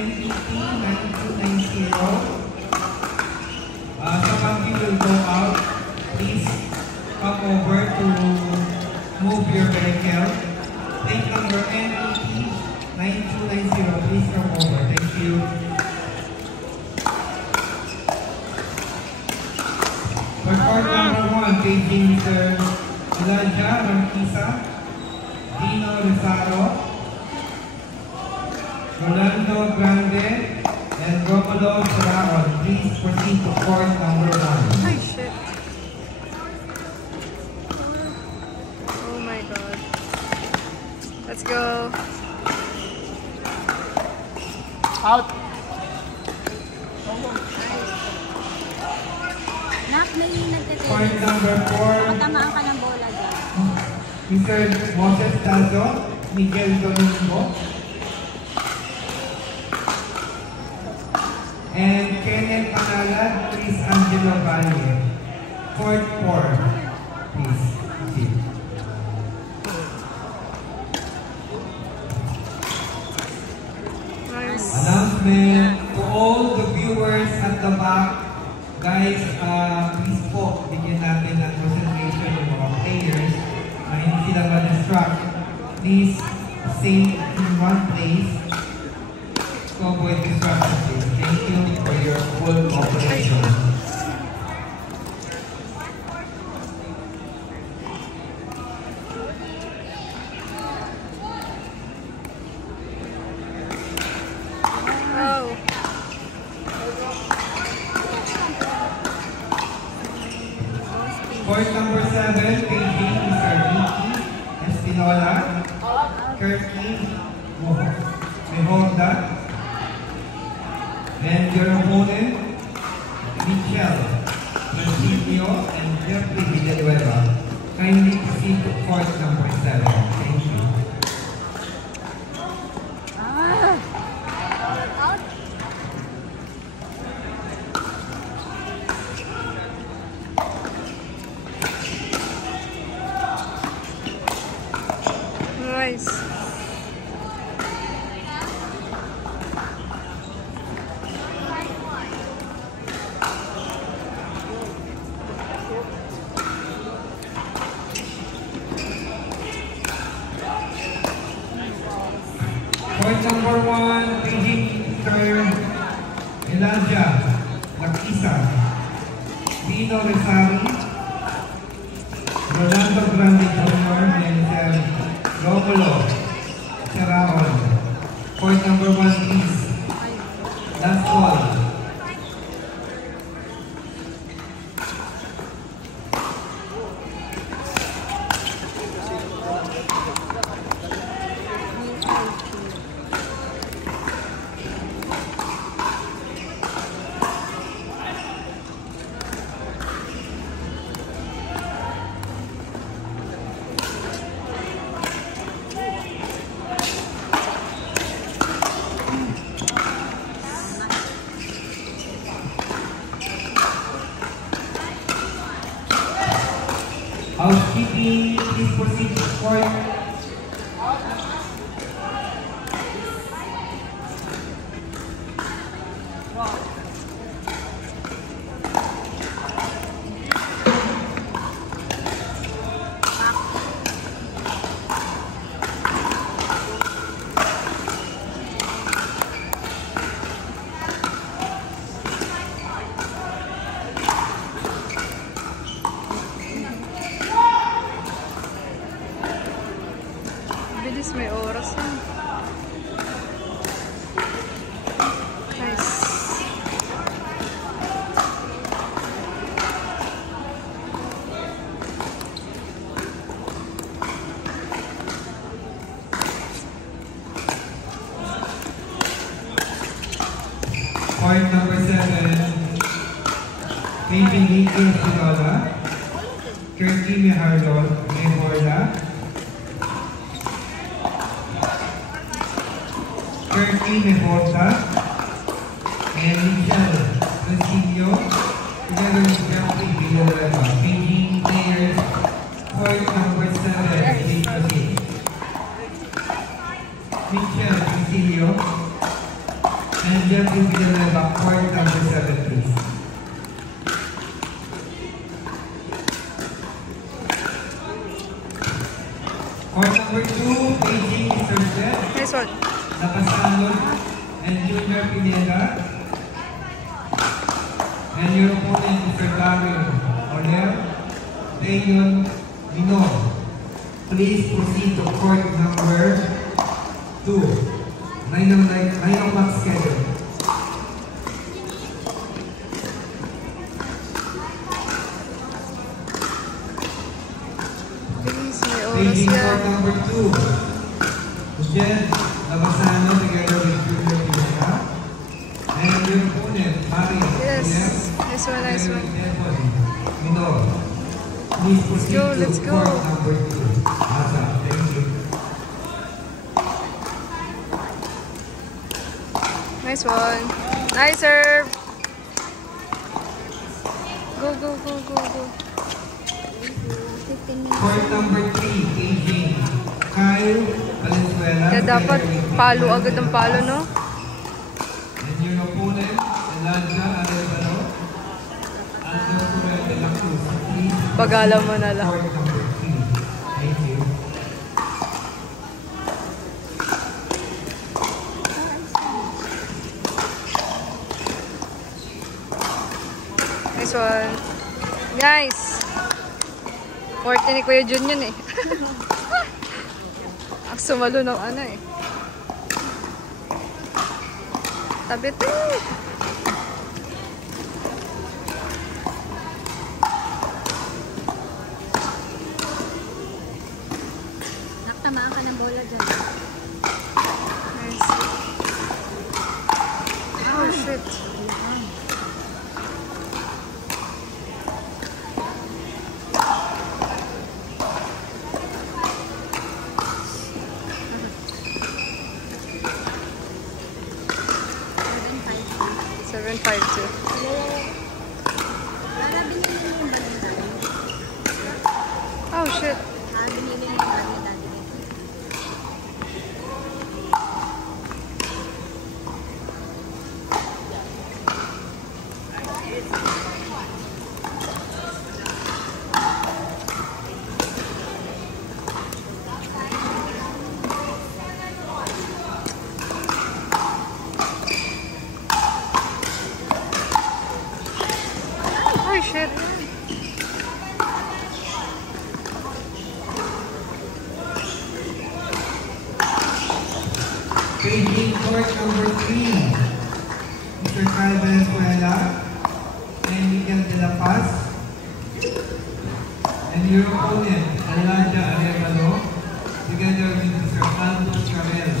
NTT 9290. Someone will go out. Please come over to move your vehicle. Plate number NTT 9290. Please come over. Thank you. Record number 1, paging Mr. Elijah Ramkisa, Dino Rizaro, Rolando Grande, and Romulo Saraon. Please proceed to court number 1. Oh shit. Oh my god. Let's go. Out. Point number 4. Matamaan ka ng bola dyan. Mr. Moses Tazo, Miguel Domingo, and Kenneth Panalad, Chris Angelo Valle. Court 4. Please. Proceed. Nice. Announcement to all the viewers at the back. Guys, please po, bigyan natin ng concentration ng mga players na hindi sila ma-distract. Please stay in one place to avoid distraction. Thank you for your full cooperation. Oh. Court number 7, paging Mr. Ricky Espinola, Kirky Mejorda, and your opponent, Michel Presidio and Jeffrey Villanueva. Kindly proceed to court number 7. Thank you. Nice. Point number 1, paging Mr. Elijah Lakisa, Dino Resari, Rolando Grande Jr. and Romulo Saraon. Point number 1, please. Last call. Housekeeping, please proceed to court. Bilis, may oras na. Nice. Point number 7, paging Ricky Espinola, Kirky Mejorda, Kirky Mejorda, and Michel Presidio, together with Jeffrey Villanueva. Paging players, point number 7, please proceed. Michel Presidio, Court number 2, Beijing Mr. Seth, Nice one. Napasalon, and Junior Pineda. And your opponent, Mr. Dario Oler, Leon Minor. Please proceed to court number 2. 9 o'clock schedule. Bilis, may oras Beijing yan. court number 2. Jen Labasano together with Junior Pineda. And your opponent, Mario Yes. Oler, Nice one, nice together one. with Devon Minor. Please proceed Let's to go. court number 2. Asa, thank you. Nice one. Nice serve. Go, go, go, go, go. Court number 3, Beijing. Kyle Valenzuela. Kaya dapat palo agad ang palo, no? And your opponent, Elijah Arevalo. Aldo Corel de la Cruz. Please Pagala mo na lang. court number 3. Thank you. Nice one. Nice. Forte ni Kuya Jun yun eh. Ang sumalo ng ano eh. Tabit eh. Nakatamaan ka ng bola dyan. Nice. Oh shit. Seven, 7-5-2. five. Para binili mo yung bag na dati. Oh shit. Binili mo yung bag na dati. Oh shit. Beijing court number 3. Mr. Kyle Valenzuela and Miguel de la Paz. And your opponent, Elijah Arevalo, together with Mr. Aldo Corel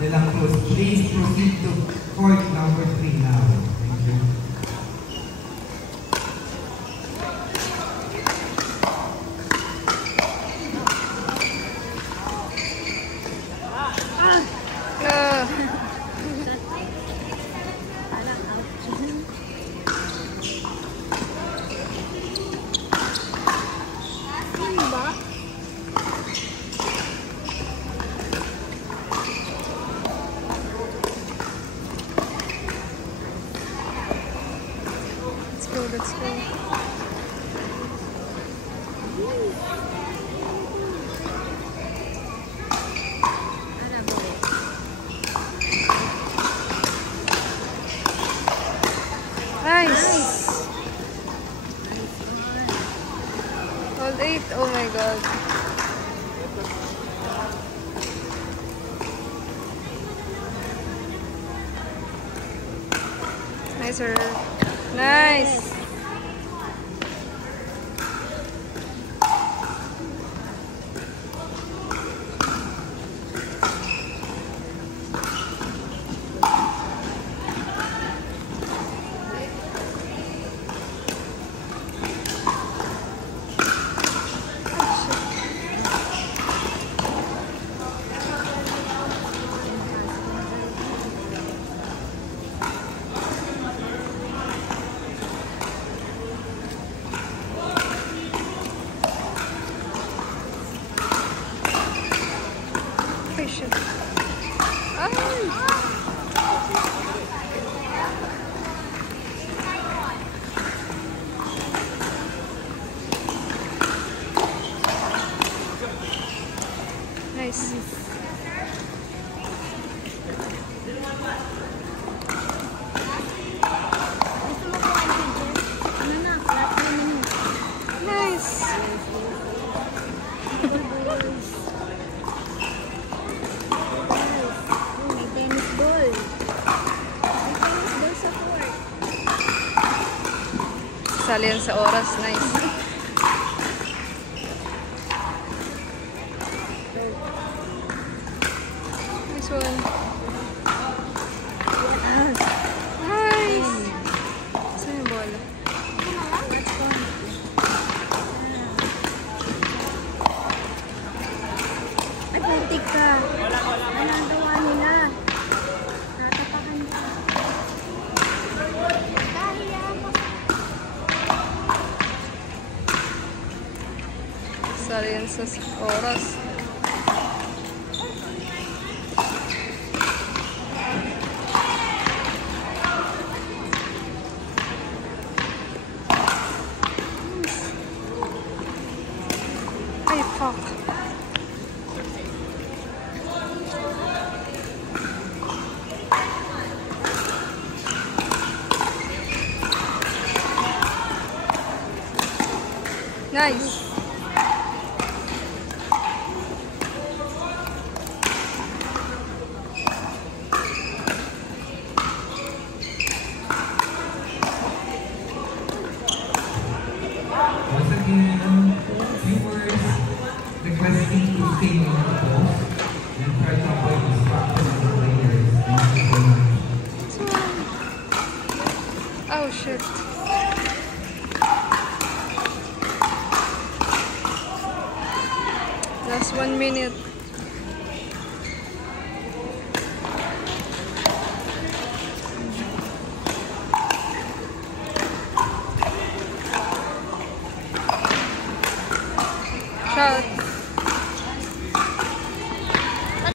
de la Cruz. Please proceed to court number 3 now. Thank you. Ah. Parang out. Ano ba? Let's go, let's go. Ano ba? Nice. Hold 8. Oh my god. Nice serve. Nice. Oh shit. Ay. Nice. Gusto mo ko ang picture? Ano na? Last 2 minutes. Nice. Oh, may tennis ball. May tennis ball sa court. Sali yan sa oras. Nice. Nice one. Yes. Nice. Saan yung bola? Last one. Ay, puntik ka. Ano ang gawa nila? Natapakan ka. Kaya mo. Sali yan sa oras. Ay, fuck. Nice. Once again, viewers requesting to stay on the post and try to avoid distraction of the players. Thank you so much. Oh, shit. Last 1 minute. Shot.